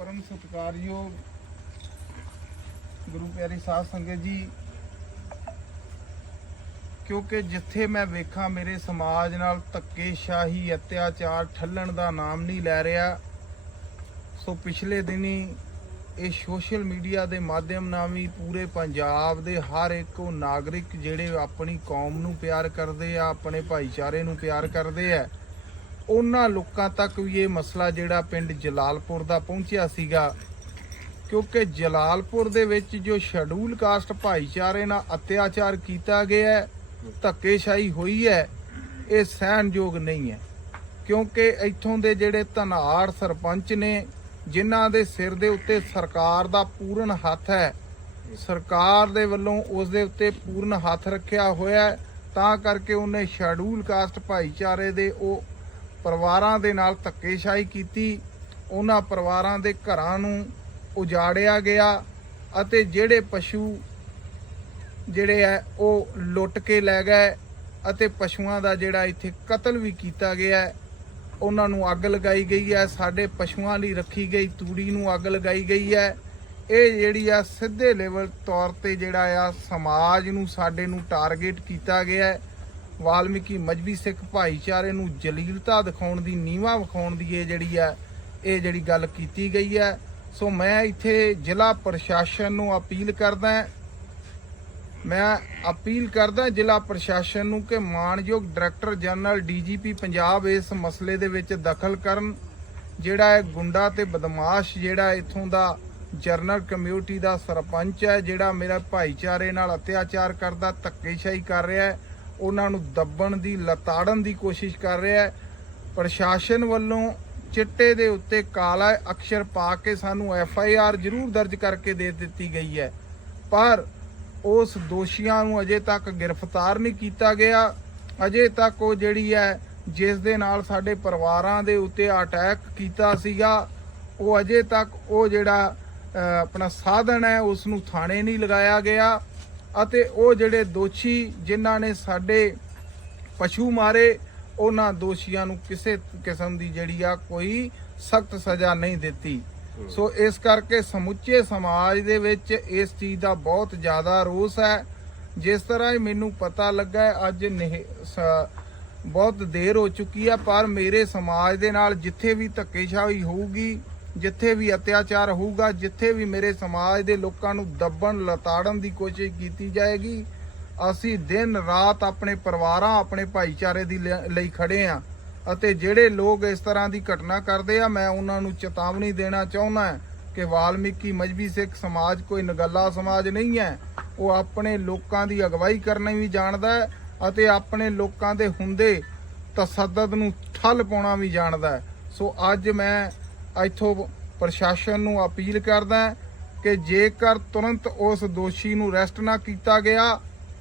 ਪਰਮ ਸਤਿਕਾਰਯੋਗ ਗੁਰੂ ਪਿਆਰੀ ਸਾਧ ਸੰਗਤ ਜੀ, ਕਿਉਂਕਿ ਜਿੱਥੇ ਮੈਂ ਵੇਖਾਂ ਮੇਰੇ ਸਮਾਜ ਨਾਲ ਧੱਕੇਸ਼ਾਹੀ ਅਤਿਆਚਾਰ ਠੱਲਣ ਦਾ ਨਾਮ ਨਹੀਂ ਲੈ ਰਿਹਾ, ਸੋ ਪਿਛਲੇ ਦਿਨੀ ਇਹ ਸੋਸ਼ਲ ਮੀਡੀਆ ਦੇ ਮਾਧਿਅਮ ਨਾਲ ਵੀ ਪੂਰੇ ਪੰਜਾਬ ਦੇ ਹਰ ਇੱਕ ਉਹ ਨਾਗਰਿਕ ਜਿਹੜੇ ਆਪਣੀ ਕੌਮ ਨੂੰ ਪਿਆਰ ਕਰਦੇ ਆ, ਆਪਣੇ ਭਾਈਚਾਰੇ ਨੂੰ ਪਿਆਰ ਕਰਦੇ ਆ ਉਹਨਾਂ ਲੋਕਾਂ ਤੱਕ ਵੀ ਇਹ ਮਸਲਾ ਜਿਹੜਾ ਪਿੰਡ ਜਲਾਲਪੁਰ ਦਾ ਪਹੁੰਚਿਆ ਸੀਗਾ। ਕਿਉਂਕਿ ਜਲਾਲਪੁਰ ਦੇ ਵਿੱਚ ਜੋ ਸ਼ਡਿਊਲ ਕਾਸਟ ਭਾਈਚਾਰੇ ਨਾਲ ਅਤਿਆਚਾਰ ਕੀਤਾ ਗਿਆ ਹੈ, ਧੱਕੇਸ਼ਾਹੀ ਹੋਈ ਹੈ, ਇਹ ਸਹਿਣਯੋਗ ਨਹੀਂ ਹੈ। ਕਿਉਂਕਿ ਇੱਥੋਂ ਦੇ ਜਿਹੜੇ ਧਨਾੜ ਸਰਪੰਚ ਨੇ, ਜਿਨ੍ਹਾਂ ਦੇ ਸਿਰ ਦੇ ਉੱਤੇ ਸਰਕਾਰ ਦਾ ਪੂਰਨ ਹੱਥ ਹੈ, ਸਰਕਾਰ ਦੇ ਵੱਲੋਂ ਉਸ ਦੇ ਉੱਤੇ ਪੂਰਨ ਹੱਥ ਰੱਖਿਆ ਹੋਇਆ ਹੈ, ਤਾਂ ਕਰਕੇ ਉਹਨੇ ਸ਼ਡਿਊਲ ਕਾਸਟ ਭਾਈਚਾਰੇ ਦੇ ਉਹ ਪਰਿਵਾਰਾਂ ਦੇ ਨਾਲ ਧੱਕੇਸ਼ਾਹੀ ਕੀਤੀ, ਉਹਨਾਂ ਪਰਿਵਾਰਾਂ ਦੇ ਘਰਾਂ ਨੂੰ ਉਜਾੜਿਆ ਗਿਆ ਅਤੇ ਜਿਹੜੇ ਪਸ਼ੂ ਜਿਹੜੇ ਹੈ, ਉਹ ਲੁੱਟ ਕੇ ਲੈ ਗਏ ਅਤੇ ਪਸ਼ੂਆਂ ਦਾ ਜਿਹੜਾ ਇੱਥੇ ਕਤਲ ਵੀ ਕੀਤਾ ਗਿਆ ਉਹਨਾਂ ਨੂੰ ਅੱਗ ਲਗਾਈ ਗਈ ਹੈ, ਸਾਡੇ ਪਸ਼ੂਆਂ ਲਈ ਰੱਖੀ ਗਈ ਤੂੜੀ ਨੂੰ ਅੱਗ ਲਗਾਈ ਗਈ ਹੈ। ਇਹ ਜਿਹੜੀ ਆ ਸਿੱਧੇ ਲੈਵਲ ਤੌਰ ਤੇ ਜਿਹੜਾ ਆ ਸਮਾਜ ਨੂੰ, ਸਾਡੇ ਨੂੰ ਟਾਰਗੇਟ ਕੀਤਾ ਗਿਆ ਹੈ। ਵਾਲਮੀਕੀ ਮਜਬੀ ਸਿੱਖ ਭਾਈਚਾਰੇ ਨੂੰ ਜਲੀਲਤਾ ਦਿਖਾਉਣ ਦੀ, ਨੀਵਾ ਵਿਖਾਉਣ ਦੀ ਇਹ ਜਿਹੜੀ ਹੈ, ਇਹ ਜਿਹੜੀ ਗੱਲ ਕੀਤੀ ਗਈ ਹੈ। ਸੋ ਮੈਂ ਇੱਥੇ ਜ਼ਿਲ੍ਹਾ ਪ੍ਰਸ਼ਾਸਨ ਨੂੰ ਅਪੀਲ ਕਰਦਾ ਮੈਂ ਅਪੀਲ ਕਰਦਾ ਜ਼ਿਲ੍ਹਾ ਪ੍ਰਸ਼ਾਸਨ ਨੂੰ ਕਿ ਮਾਨਯੋਗ ਡਾਇਰੈਕਟਰ ਜਨਰਲ ਡੀਜੀਪੀ ਪੰਜਾਬ ਇਸ ਮਸਲੇ ਦੇ ਵਿੱਚ ਦਖਲ ਕਰਨ। ਜਿਹੜਾ ਇਹ ਗੁੰਡਾ ਤੇ ਬਦਮਾਸ਼ ਜਿਹੜਾ ਇੱਥੋਂ ਦਾ ਜਰਨਲ ਕਮਿਊਨਿਟੀ ਦਾ ਸਰਪੰਚ ਹੈ, ਜਿਹੜਾ ਮੇਰਾ ਭਾਈਚਾਰੇ ਨਾਲ ਅਤਿਆਚਾਰ ਕਰਦਾ, ਧੱਕੇਸ਼ਾਹੀ ਕਰ ਰਿਹਾ ਹੈ। ਉਹਨਾਂ ਨੂੰ ਦੱਬਣ ਦੀ, ਲਤਾੜਨ ਦੀ ਕੋਸ਼ਿਸ਼ ਕਰ ਰਿਹਾ ਹੈ। ਪ੍ਰਸ਼ਾਸਨ ਵੱਲੋਂ ਚਿੱਟੇ ਦੇ ਉੱਤੇ ਕਾਲਾ ਅਕਸ਼ਰ ਪਾ ਕੇ ਸਾਨੂੰ ਐਫ ਆਈ ਆਰ ਜ਼ਰੂਰ ਦਰਜ ਕਰਕੇ ਦੇ ਦਿੱਤੀ ਗਈ ਹੈ। ਪਰ ਉਸ ਦੋਸ਼ੀਆਂ ਨੂੰ ਅਜੇ ਤੱਕ ਗ੍ਰਿਫਤਾਰ ਨਹੀਂ ਕੀਤਾ ਗਿਆ। ਅਜੇ ਤੱਕ ਉਹ ਜਿਹੜੀ ਹੈ, ਜਿਸ ਦੇ ਨਾਲ ਸਾਡੇ ਪਰਿਵਾਰਾਂ ਦੇ ਉੱਤੇ ਅਟੈਕ ਕੀਤਾ ਸੀਗਾ, ਉਹ ਅਜੇ ਤੱਕ ਉਹ ਜਿਹੜਾ ਆਪਣਾ ਸਾਧਨ ਹੈ, ਉਸ ਨੂੰ ਥਾਣੇ ਨਹੀਂ ਲਗਾਇਆ ਗਿਆ। ਅਤੇ ਉਹ ਜਿਹੜੇ ਦੋਸ਼ੀ ਜਿਨ੍ਹਾਂ ਨੇ ਸਾਡੇ ਪਸ਼ੂ ਮਾਰੇ ਉਹਨਾਂ ਦੋਸ਼ੀਆਂ ਨੂੰ ਕਿਸੇ ਕਿਸਮ ਦੀ ਜਿਹੜੀ ਆ ਕੋਈ ਸਖਤ ਸਜ਼ਾ ਨਹੀਂ ਦਿੱਤੀ। ਸੋ ਇਸ ਕਰਕੇ ਸਮੁੱਚੇ ਸਮਾਜ ਦੇ ਵਿੱਚ ਇਸ ਚੀਜ਼ ਦਾ ਬਹੁਤ ਜ਼ਿਆਦਾ ਰੋਸ ਹੈ। ਜਿਸ ਤਰ੍ਹਾਂ ਹੀ ਮੈਨੂੰ ਪਤਾ ਲੱਗਾ ਅੱਜ ਬਹੁਤ ਦੇਰ ਹੋ ਚੁੱਕੀ ਹੈ ਪਰ ਮੇਰੇ ਸਮਾਜ ਦੇ ਨਾਲ ਜਿੱਥੇ ਵੀ ਧੱਕੇਸ਼ਾਹੀ ਹੋਊਗੀ ਜਿੱਥੇ ਵੀ ਅਤਿਆਚਾਰ ਹੋਊਗਾ, ਜਿੱਥੇ ਵੀ ਮੇਰੇ ਸਮਾਜ ਦੇ ਲੋਕਾਂ ਨੂੰ ਦੱਬਣ, ਲਤਾੜਨ ਦੀ ਕੋਸ਼ਿਸ਼ ਕੀਤੀ ਜਾਏਗੀ, ਅਸੀਂ ਦਿਨ ਰਾਤ ਆਪਣੇ ਪਰਿਵਾਰਾਂ, ਆਪਣੇ ਭਾਈਚਾਰੇ ਦੀ ਲ- ਲਈ ਖੜੇ ਆ ਅਤੇ ਜਿਹੜੇ ਲੋਕ ਇਸ ਤਰ੍ਹਾਂ ਦੀ ਘਟਨਾ ਕਰਦੇ ਆ, ਮੈਂ ਉਹਨਾਂ ਨੂੰ ਚੇਤਾਵਨੀ ਦੇਣਾ ਚਾਹੁੰਦਾ ਕਿ ਵਾਲਮੀਕੀ ਮਜਬੀ ਸਿੱਖ ਸਮਾਜ ਕੋਈ ਨਗੱਲਾ ਸਮਾਜ ਨਹੀਂ ਹੈ। ਉਹ ਆਪਣੇ ਲੋਕਾਂ ਦੀ ਅਗਵਾਈ ਕਰਨੀ ਵੀ ਜਾਣਦਾ ਹੈ ਅਤੇ ਆਪਣੇ ਲੋਕਾਂ ਦੇ ਹੁੰਦੇ ਤਸੱਦਦ ਨੂੰ ਠੱਲ ਪਾਉਣਾ ਵੀ ਜਾਣਦਾ ਸੋ ਅੱਜ ਮੈਂ ਇੱਥੋਂ ਪ੍ਰਸ਼ਾਸਨ ਨੂੰ ਅਪੀਲ ਕਰਦਾ ਕਿ ਜੇਕਰ ਤੁਰੰਤ ਉਸ ਦੋਸ਼ੀ ਨੂੰ ਅਰੈਸਟ ਨਾ ਕੀਤਾ ਗਿਆ,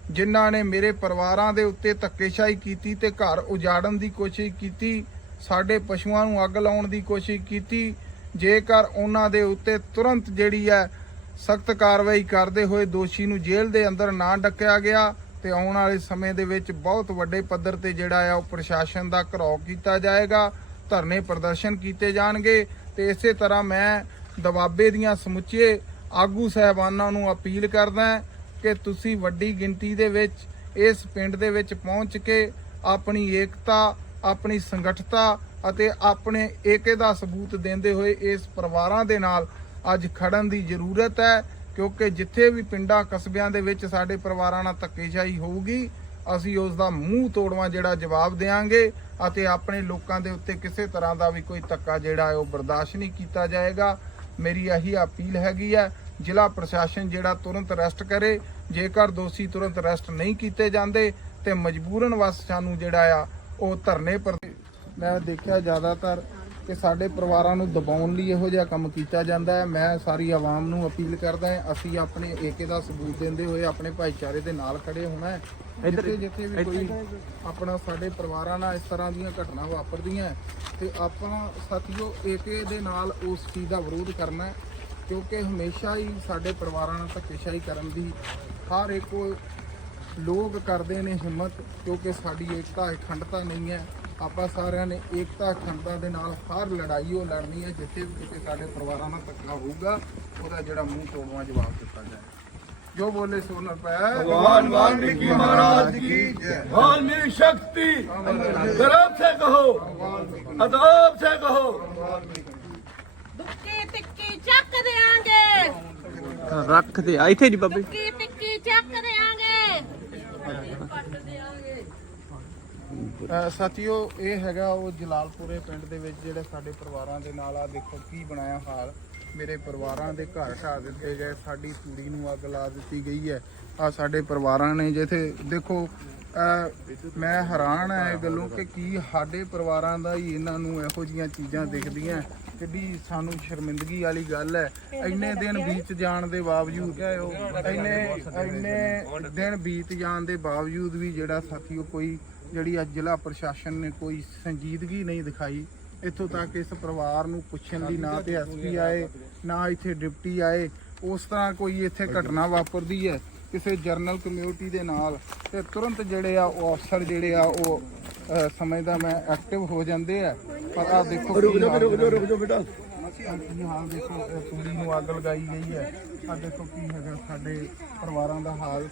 ਜਿਨ੍ਹਾਂ ਨੇ ਮੇਰੇ ਪਰਿਵਾਰਾਂ ਦੇ ਉੱਤੇ ਧੱਕੇਸ਼ਾਹੀ ਕੀਤੀ ਤੇ ਘਰ ਉਜਾੜਨ ਦੀ ਕੋਸ਼ਿਸ਼ ਕੀਤੀ, ਸਾਡੇ ਪਸ਼ੂਆਂ ਨੂੰ ਅੱਗ ਲਾਉਣ ਦੀ ਕੋਸ਼ਿਸ਼ ਕੀਤੀ, ਜੇਕਰ ਉਹਨਾਂ ਦੇ ਉੱਤੇ ਤੁਰੰਤ ਜਿਹੜੀ ਹੈ ਸਖਤ ਕਾਰਵਾਈ ਕਰਦੇ ਹੋਏ ਦੋਸ਼ੀ ਨੂੰ ਜੇਲ੍ਹ ਦੇ ਅੰਦਰ ਨਾ ਡੱਕਿਆ ਗਿਆ, ਤੇ ਆਉਣ ਵਾਲੇ ਸਮੇਂ ਦੇ ਵਿੱਚ ਬਹੁਤ ਵੱਡੇ ਪੱਧਰ ਤੇ ਜਿਹੜਾ ਆ ਉਹ ਪ੍ਰਸ਼ਾਸਨ ਦਾ ਘਰਾਓ ਕੀਤਾ ਜਾਏਗਾ, ਧਰਨੇ ਪ੍ਰਦਰਸ਼ਨ ਕੀਤੇ ਜਾਣਗੇ ਤੇ ਇਸੇ ਤਰ੍ਹਾਂ ਮੈਂ ਦਬਾਬੇ ਦੀਆਂ ਸਮੁੱਚੇ ਆਗੂ ਸਹਿਬਾਨਾਂ ਨੂੰ ਅਪੀਲ ਕਰਦਾ ਕਿ ਤੁਸੀਂ ਵੱਡੀ ਗਿਣਤੀ ਦੇ ਵਿੱਚ ਇਸ ਪਿੰਡ ਦੇ ਵਿੱਚ ਪਹੁੰਚ ਕੇ ਆਪਣੀ ਏਕਤਾ, ਆਪਣੀ ਸੰਗਠਤਾ ਅਤੇ ਆਪਣੇ ਏਕੇ ਦਾ ਸਬੂਤ ਦਿੰਦੇ ਹੋਏ ਇਸ ਪਰਿਵਾਰਾਂ ਦੇ ਨਾਲ ਅੱਜ ਖੜਨ ਦੀ ਜ਼ਰੂਰਤ ਹੈ, ਕਿਉਂਕਿ ਜਿੱਥੇ ਵੀ ਪਿੰਡਾਂ ਕਸਬਿਆਂ ਦੇ ਵਿੱਚ ਸਾਡੇ ਪਰਿਵਾਰਾਂ ਨਾਲ ਧੱਕੇਸ਼ਾਹੀ ਹੋਊਗੀ ਅਸੀਂ ਉਸ ਦਾ ਮੂੰਹ ਤੋੜਵਾ ਜਿਹੜਾ ਜਵਾਬ ਦੇਵਾਂਗੇ ਅਤੇ ਆਪਣੇ ਲੋਕਾਂ ਦੇ ਉੱਤੇ ਕਿਸੇ ਤਰ੍ਹਾਂ ਦਾ ਵੀ ਕੋਈ ਧੱਕਾ ਜਿਹੜਾ ਹੈ ਉਹ ਬਰਦਾਸ਼ਤ ਨਹੀਂ ਕੀਤਾ ਜਾਏਗਾ। ਮੇਰੀ ਇਹੀ ਅਪੀਲ ਹੈਗੀ ਹੈ, ਜ਼ਿਲ੍ਹਾ ਪ੍ਰਸ਼ਾਸਨ ਜਿਹੜਾ ਤੁਰੰਤ ਅਰੈਸਟ ਕਰੇ, ਜੇਕਰ ਦੋਸ਼ੀ ਤੁਰੰਤ ਅਰੈਸਟ ਨਹੀਂ ਕੀਤੇ ਜਾਂਦੇ ਤੇ ਮਜਬੂਰਨ ਵਸ ਸਾਨੂੰ ਜਿਹੜਾ ਆ, ਉਹ ਧਰਨੇ ਪਰ ਮੈਂ ਦੇਖਿਆ ਜ਼ਿਆਦਾਤਰ ਕਿ ਸਾਡੇ ਪਰਿਵਾਰਾਂ ਨੂੰ ਦਬਾਉਣ ਲਈ ਇਹੋ ਜਿਹਾ ਕੰਮ ਕੀਤਾ ਜਾਂਦਾ ਹੈ। ਮੈਂ ਸਾਰੀ ਆਵਾਮ ਨੂੰ ਅਪੀਲ ਕਰਦਾ ਹਾਂ, ਅਸੀਂ ਆਪਣੇ ਏਕੇ ਦਾ ਸਬੂਤ ਦਿੰਦੇ ਹੋਏ ਆਪਣੇ ਭਾਈਚਾਰੇ ਦੇ ਨਾਲ ਖੜੇ ਹੋਣਾ ਹੈ। ਜਿੱਥੇ ਜਿੱਥੇ ਵੀ ਕੋਈ ਆਪਣਾ ਸਾਡੇ ਪਰਿਵਾਰਾਂ ਨਾਲ ਇਸ ਤਰ੍ਹਾਂ ਦੀਆਂ ਘਟਨਾ ਵਾਪਰਦੀਆਂ ਤੇ ਆਪਾਂ ਸਾਥੀਓ ਏਕੇ ਦੇ ਨਾਲ ਉਸ ਚੀਜ਼ ਦਾ ਵਿਰੋਧ ਕਰਨਾ ਹੈ ਕਿਉਂਕਿ ਹਮੇਸ਼ਾ ਹੀ ਸਾਡੇ ਪਰਿਵਾਰਾਂ ਨਾਲ ਧੱਕੇਸ਼ਾਹੀ ਕਰਨ ਦੀ ਹਰ ਇੱਕ ਲੋਕ ਕਰਦੇ ਨੇ ਹਿੰਮਤ ਕਿਉਂਕਿ ਸਾਡੀ ਏਕਤਾ ਅਖੰਡਤਾ ਨਹੀਂ ਹੈ। ਆਪਾਂ ਸਾਰਿਆਂ ਨੇ ਏਕਤਾ ਅਖੰਡਤਾ ਦੇ ਨਾਲ ਹਰ ਲੜਾਈ ਉਹ ਲੜਨੀ ਹੈ ਜਿੱਥੇ ਵੀ ਕਿਤੇ ਸਾਡੇ ਪਰਿਵਾਰਾਂ ਨਾਲ ਧੱਕਾ ਹੋਊਗਾ ਉਹਦਾ ਜਿਹੜਾ ਮੂੰਹ ਤੋੜਵਾ ਜਵਾਬ ਦਿੱਤਾ ਜਾਏ। ਜੋ ਬੋਲੇ ਸੋ ਨਰ ਪੈ भगवान वाल्मीकि महाराज की वाल्मीकि शक्ति गर्भ से कहो अदब से कहो ਦੁੱਕੀ ਟਿੱਕੀ ਚੱਕ ਦੇਾਂਗੇ ਰੱਖ ਦੇ ਆ ਇੱਥੇ ਨਹੀਂ ਬਾਬੇ ਦੁੱਕੀ ਟਿੱਕੀ ਚੱਕ ਦੇਾਂਗੇ ਪੱਟ ਦੇਾਂਗੇ ਅ, ਸਾਥੀਓ ਇਹ ਹੈਗਾ ਉਹ ਜਲਾਲਪੁਰੇ ਪਿੰਡ ਦੇ ਵਿੱਚ ਜਿਹੜੇ ਸਾਡੇ ਪਰਿਵਾਰਾਂ ਦੇ ਨਾਲ ਆ ਦੇਖੋ ਕੀ ਬਣਾਇਆ ਹਾਲ ਮੇਰੇ ਪਰਿਵਾਰਾਂ ਦੇ ਘਰ ਢਾਹ ਦਿੱਤੇ ਗਏ, ਸਾਡੀ ਤੂੜੀ ਨੂੰ ਅੱਗ ਲਾ ਦਿੱਤੀ ਗਈ ਹੈ। ਆ ਸਾਡੇ ਪਰਿਵਾਰਾਂ ਨੇ ਜਿੱਥੇ, ਦੇਖੋ ਮੈਂ ਹੈਰਾਨ ਆ ਇਹ ਗੱਲੋਂ ਕਿ ਕੀ ਸਾਡੇ ਪਰਿਵਾਰਾਂ ਦਾ ਹੀ ਇਹਨਾਂ ਨੂੰ ਇਹੋ ਜੀਆਂ ਚੀਜ਼ਾਂ ਦਿਖਦੀਆਂ ਕਿੱਡੀ ਸਾਨੂੰ ਸ਼ਰਮਿੰਦਗੀ ਵਾਲੀ ਗੱਲ ਹੈ। ਇੰਨੇ ਦਿਨ ਬੀਤ ਜਾਣ ਦੇ ਬਾਵਜੂਦ, ਇੰਨੇ ਇੰਨੇ ਦਿਨ ਬੀਤ ਜਾਣ ਦੇ ਬਾਵਜੂਦ ਵੀ ਜਿਹੜਾ ਸਾਥੀਓ ਕੋਈ, ਜਿਹੜੀ ਅੱਜ ਜ਼ਿਲ੍ਹਾ ਪ੍ਰਸ਼ਾਸਨ ਨੇ ਕੋਈ ਸੰਜੀਦਗੀ ਨਹੀਂ ਦਿਖਾਈ। ਇੱਥੋਂ ਤੱਕ ਇਸ ਪਰਿਵਾਰ ਨੂੰ ਪੁੱਛਣ ਦੀ ਨਾ ਤੇ ਐਸਪੀ ਆਏ ਨਾ ਇੱਥੇ ਡਿਪਟੀ ਆਏ। ਉਸ ਤਰ੍ਹਾਂ ਕੋਈ ਇੱਥੇ ਘਟਨਾ ਵਾਪਰਦੀ ਹੈ ਕਿਸੇ ਜਰਨਲ ਕਮਿਊਨਿਟੀ ਦੇ ਨਾਲ ਤੇ ਤੁਰੰਤ ਜਿਹੜੇ ਆ ਉਹ ਅਫਸਰ ਜਿਹੜੇ ਆ ਉਹ ਸਮਝਦਾ ਮੈਂ ਐਕਟਿਵ ਹੋ ਜਾਂਦੇ ਆ। ਪਰ ਆ ਦੇਖੋ ਰੁਕ ਜਾ ਰੁਕ ਜਾ ਰੁਕ ਜਾ ਬੇਟਾ। ਕੀ ਹਾਲ ਦੇਖੋ ਤੂੜੀ ਨੂੰ ਅੱਗ ਲਗਾਈ ਗਈ ਹੈ। ਆ ਦੇਖੋ ਕੀ ਹੈਗਾ ਸਾਡੇ ਪਰਿਵਾਰਾਂ ਦਾ ਹਾਲ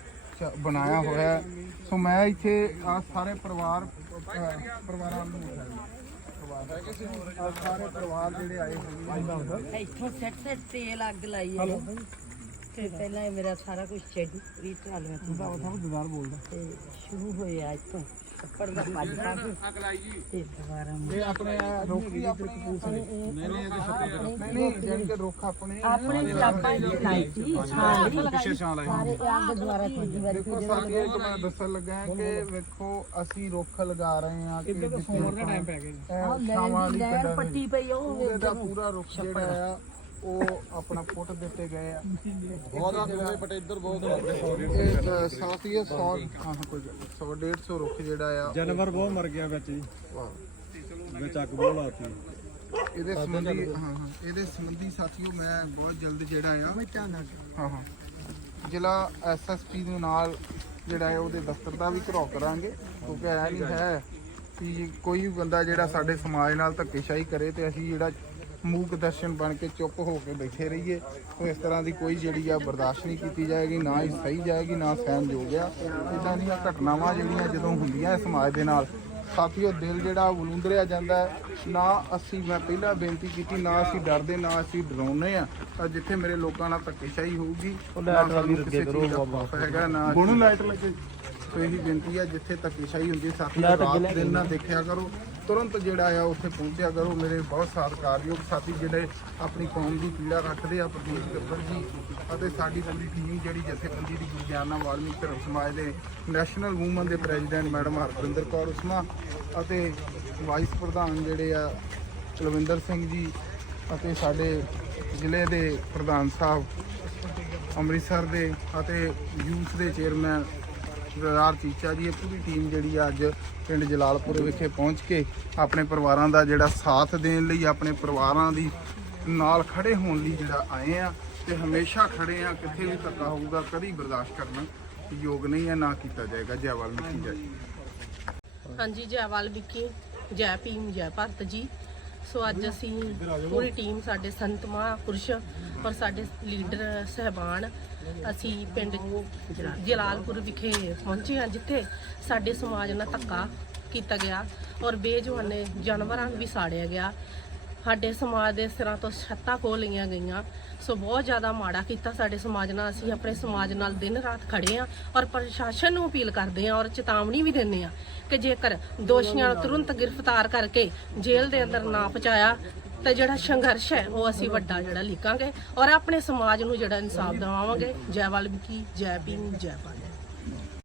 ਬਣਾਇਆ ਹੋਇਆ ਸੋ ਮੈਂ ਇੱਥੇ ਆ ਸਾਰੇ ਪਰਿਵਾਰ ਪਰਿਵਾਰਾਂ ਨੂੰ ਸਾਰੇ ਪਰਿਵਾਰ ਜਿਹੜੇ ਆਏ ਹੋਏ ਨੇ ਇੱਥੋਂ ਸੱਟ ਸੱਟ ਤੇਲ ਅੱਗ ਲਾਈ ਹੈ। ਤੇ ਪਹਿਲਾਂ ਇਹ ਮੇਰਾ ਸਾਰਾ ਕੁਝ ਛੱਡ ਵੀ ਚੱਲ ਮੈਂ ਤੂੰ ਬਾਬਾ ਸਾਹਿਬ ਬੋਲਦਾ। ਤੇ ਸ਼ੁਰੂ ਹੋਇਆ ਇੱਥੋਂ। ਛੱਪੜ ਦਾ ਭੱਜ ਪਾ ਕੇ ਤੇ ਦੁਬਾਰਾ ਇਹ ਆਪਣੇ ਰੋਕੀ ਆਪਣੇ ਨਹੀਂ ਨਹੀਂ ਇਹਦੇ ਛੱਪੜ ਨਹੀਂ ਜਾਨੀ ਕਿ ਰੁੱਖ ਆਪਣੇ। ਆਪਣੇ ਆਪਾਂ ਹੀ ਲਾਈ ਸੀ ਸਾਰੀ ਪਿੱਛੇ ਛਾਂ ਲਾਈ ਸਾਰੇ ਅੱਗ ਦੁਬਾਰਾ ਤੀਜੀ ਵਾਰੀ ਦੇਖੋ ਸਾਥੀਓ ਇੱਕ ਮੈਂ ਦੱਸਣ ਲੱਗਾ ਹਾਂ ਕਿ ਵੇਖੋ ਅਸੀਂ ਰੁੱਖ ਲਗਾ ਰਹੇ ਹਾਂ ਕਿ ਇੱਧਰ ਸੋਮਰ ਦਾ ਟਾਈਮ ਪੈ ਗਿਆ ਸ਼ਾਮਾਂ ਵਾਲੀ ਲੈਣ ਪਿੰਡਾਂ ਪੱਟੀ ਪਈ ਉਹ ਇਹਦਾ ਪੂਰਾ ਰੁੱਖ ਜਿਹੜਾ ਆ ਉਹ ਆਪਣਾ ਪੁੱਟ ਦਿੱਤੇ ਗਏ ਆ। ਬਹੁਤ ਆਪਣੇ ਪਟੇ ਇੱਧਰ ਬਹੁਤ ਇਹ ਸਾਥੀਓ 100 ਹਾਂ ਹਾਂ, ਕੋਈ 100 150 ਰੁੱਖ ਜਿਹੜਾ ਆ ਜਾਨਵਰ ਬਹੁਤ ਮਰ ਗਿਆ ਵਿੱਚ ਜੀ। ਵਾਹ। ਵਿੱਚ ਅੱਗ ਬਹੁਤ ਲਾਤੀ। ਇਹਦੇ ਸੰਬੰਧੀ ਹਾਂ ਹਾਂ ਇਹਦੇ ਸੰਬੰਧੀ ਸਾਥੀਓ ਮੈਂ ਬਹੁਤ ਜਲਦ ਜਿਹੜਾ ਆ ਹਾਂ ਹਾਂ ਜ਼ਿਲ੍ਹਾ ਐਸਐਸਪੀ ਦੇ ਨਾਲ ਜਿਹੜਾ ਹੈ ਉਹਦੇ ਦਫ਼ਤਰ ਦਾ ਵੀ ਘਰੋ ਕਰਾਂਗੇ ਕਿਉਂਕਿ ਇਹ ਨਹੀਂ ਹੈ ਕਿ ਕੋਈ ਵੀ ਬੰਦਾ ਜਿਹੜਾ ਸਾਡੇ ਸਮਾਜ ਨਾਲ ਧੱਕੇਸ਼ਾਹੀ ਕਰੇ ਤੇ ਅਸੀਂ ਜਿਹੜਾ ਮੂਕ ਦਰਸ਼ਨ ਬਣ ਕੇ ਚੁੱਪ ਹੋ ਕੇ ਬੈਠੇ ਰਹੀਏ। ਉਹ ਇਸ ਤਰ੍ਹਾਂ ਦੀ ਕੋਈ ਜਿਹੜੀ ਆ ਬਰਦਾਸ਼ਤ ਨਹੀਂ ਕੀਤੀ ਜਾਏਗੀ ਨਾ ਹੀ ਸਹੀ ਜਾਏਗੀ ਨਾ ਸਹਿਣਯੋਗ ਆ। ਇਦਾਂ ਦੀਆਂ ਘਟਨਾਵਾਂ ਜਿਹੜੀਆਂ ਜਦੋਂ ਹੁੰਦੀਆਂ ਸਮਾਜ ਦੇ ਨਾਲ ਸਾਥੀਓ ਦਿਲ ਜਿਹੜਾ ਵਲੂੰਦਰਿਆ ਜਾਂਦਾ ਹੈ। ਨਾ ਅਸੀਂ ਮੈਂ ਪਹਿਲਾਂ ਬੇਨਤੀ ਕੀਤੀ ਨਾ ਅਸੀਂ ਡਰਦੇ ਨਾ ਅਸੀਂ ਡਰਾਉਨੇ ਆ ਤਾਂ ਜਿੱਥੇ ਮੇਰੇ ਲੋਕਾਂ ਨਾਲ ਧੱਕੇਸ਼ਾਹੀ ਹੋਊਗੀ ਨਾ ਸਾਨੂੰ ਕਿਸੇ ਚੀਜ਼ ਦਾ ਖੌਫ ਹੈਗਾ ਨਾ ਹੁਣ ਲਾਈਟ ਲੱਗੇ ਸੋ ਇਹੀ ਬੇਨਤੀ ਹੈ ਜਿੱਥੇ ਧੱਕੇਸ਼ਾਹੀ ਹੁੰਦੀ ਸਾਥੀ ਰਾਤ ਦਿਨ ਨਾ ਦੇਖਿਆ ਕਰੋ। ਤੁਰੰਤ ਜਿਹੜਾ ਆ ਉੱਥੇ ਪਹੁੰਚਿਆ ਕਰੋ। ਮੇਰੇ ਬਹੁਤ ਸਤਿਕਾਰਯੋਗ ਸਾਥੀ ਜਿਹੜੇ ਆਪਣੀ ਕੌਮ ਦੀ ਪੀੜਾ ਰੱਖਦੇ ਆ ਪ੍ਰਦੀਪ ਗੱਬਰ ਜੀ ਅਤੇ ਸਾਡੀ ਪੂਰੀ ਟੀਮ ਜਿਹੜੀ ਜਥੇਬੰਦੀ ਦੀ ਗੁਰਜਾਨਾ ਵਾਲਮੀਕ ਧਰਮ ਸਮਾਜ ਦੇ ਨੈਸ਼ਨਲ ਵੂਮਨ ਦੇ ਪ੍ਰੈਜ਼ੀਡੈਂਟ ਮੈਡਮ ਹਰਪਿੰਦਰ ਕੌਰ ਉਸਮਾ ਅਤੇ ਵਾਈਸ ਪ੍ਰਧਾਨ ਜਿਹੜੇ ਆ ਕੁਲਵਿੰਦਰ ਸਿੰਘ ਜੀ ਅਤੇ ਸਾਡੇ ਜ਼ਿਲ੍ਹੇ ਦੇ ਪ੍ਰਧਾਨ ਸਾਹਿਬ ਅੰਮ੍ਰਿਤਸਰ ਦੇ ਅਤੇ ਯੂਥ ਦੇ ਚੇਅਰਮੈਨ ਸਰਦਾਰ ਚੀਚਾ ਜੀ, ਇਹ ਪੂਰੀ ਟੀਮ ਜਿਹੜੀ ਅੱਜ ਪਿੰਡ ਜਲਾਲਪੁਰ ਵਿਖੇ ਪਹੁੰਚ ਕੇ ਆਪਣੇ ਪਰਿਵਾਰਾਂ ਦਾ ਜਿਹੜਾ ਸਾਥ ਦੇਣ ਲਈ, ਆਪਣੇ ਪਰਿਵਾਰਾਂ ਦੀ ਨਾਲ ਖੜੇ ਹੋਣ ਲਈ ਜਿਹੜਾ ਆਏ ਆ ਤੇ ਹਮੇਸ਼ਾ ਖੜੇ ਆ, ਕਿੱਥੇ ਵੀ ਧੱਕਾ ਹੋਊਗਾ, ਕਦੀ ਬਰਦਾਸ਼ਤ ਕਰਨਾ ਯੋਗ ਨਹੀਂ ਹੈ ਨਾ ਕੀਤਾ ਜਾਏਗਾ। ਜੈਵਾਲ ਵਾਲਮੀਕੀ ਜੀ। ਹਾਂਜੀ ਜੈਵਾਲ ਵਾਲਮੀਕੀ ਜੈ ਭੀਮ, ਜੈ ਭਾਰਤ ਜੀ। ਸੋ ਅੱਜ ਅਸੀਂ ਪੂਰੀ ਟੀਮ ਸਾਡੇ ਸੰਤ ਮਹਾਂਪੁਰਸ਼ ਔਰ ਸਾਡੇ ਲੀਡਰ ਸਹਿਬਾਨ ਅਸੀਂ ਪਿੰਡ ਜਲਾਲਪੁਰ ਵਿਖੇ ਪਹੁੰਚੇ ਹਾਂ, ਜਿੱਥੇ ਸਾਡੇ ਸਮਾਜ ਨਾਲ ਧੱਕਾ ਕੀਤਾ ਗਿਆ ਔਰ ਬੇਜਵਾਨੇ ਜਾਨਵਰਾਂ ਨੂੰ ਵੀ ਸਾੜਿਆ ਗਿਆ। ਸਾਡੇ ਸਮਾਜ ਦੇ ਸਿਰਾਂ ਤੋਂ ਛੱਤਾਂ ਖੋਹ ਲਈਆਂ ਗਈਆਂ। ਸੋ ਬਹੁਤ ਜ਼ਿਆਦਾ ਮਾੜਾ ਕੀਤਾ ਸਾਡੇ ਸਮਾਜ ਨਾਲ। ਅਸੀਂ ਆਪਣੇ ਸਮਾਜ ਨਾਲ ਦਿਨ ਰਾਤ ਖੜੇ ਆ ਔਰ ਪ੍ਰਸ਼ਾਸਨ ਨੂੰ ਅਪੀਲ ਕਰਦੇ ਆ ਔਰ ਚੇਤਾਵਨੀ ਵੀ ਦਿੰਦੇ ਆ ਕਿ ਜੇਕਰ ਦੋਸ਼ੀਆਂ ਨੂੰ ਤੁਰੰਤ ਗ੍ਰਿਫਤਾਰ ਕਰਕੇ ਜੇਲ੍ਹ ਦੇ ਅੰਦਰ ਨਾ ਪਹੁੰਚਾਇਆ, ਤਾਂ ਜਿਹੜਾ ਸੰਘਰਸ਼ ਹੈ ਉਹ ਅਸੀਂ ਵੱਡਾ ਜਿਹੜਾ ਲਿਖਾਂਗੇ ਔਰ ਆਪਣੇ ਸਮਾਜ ਨੂੰ ਜਿਹੜਾ ਇਨਸਾਫ ਦਿਵਾਵਾਂਗੇ। ਜੈ ਵਾਲਮੀਕੀ, ਜੈ ਭੀਮ, ਜੈ ਭਾਰਤ।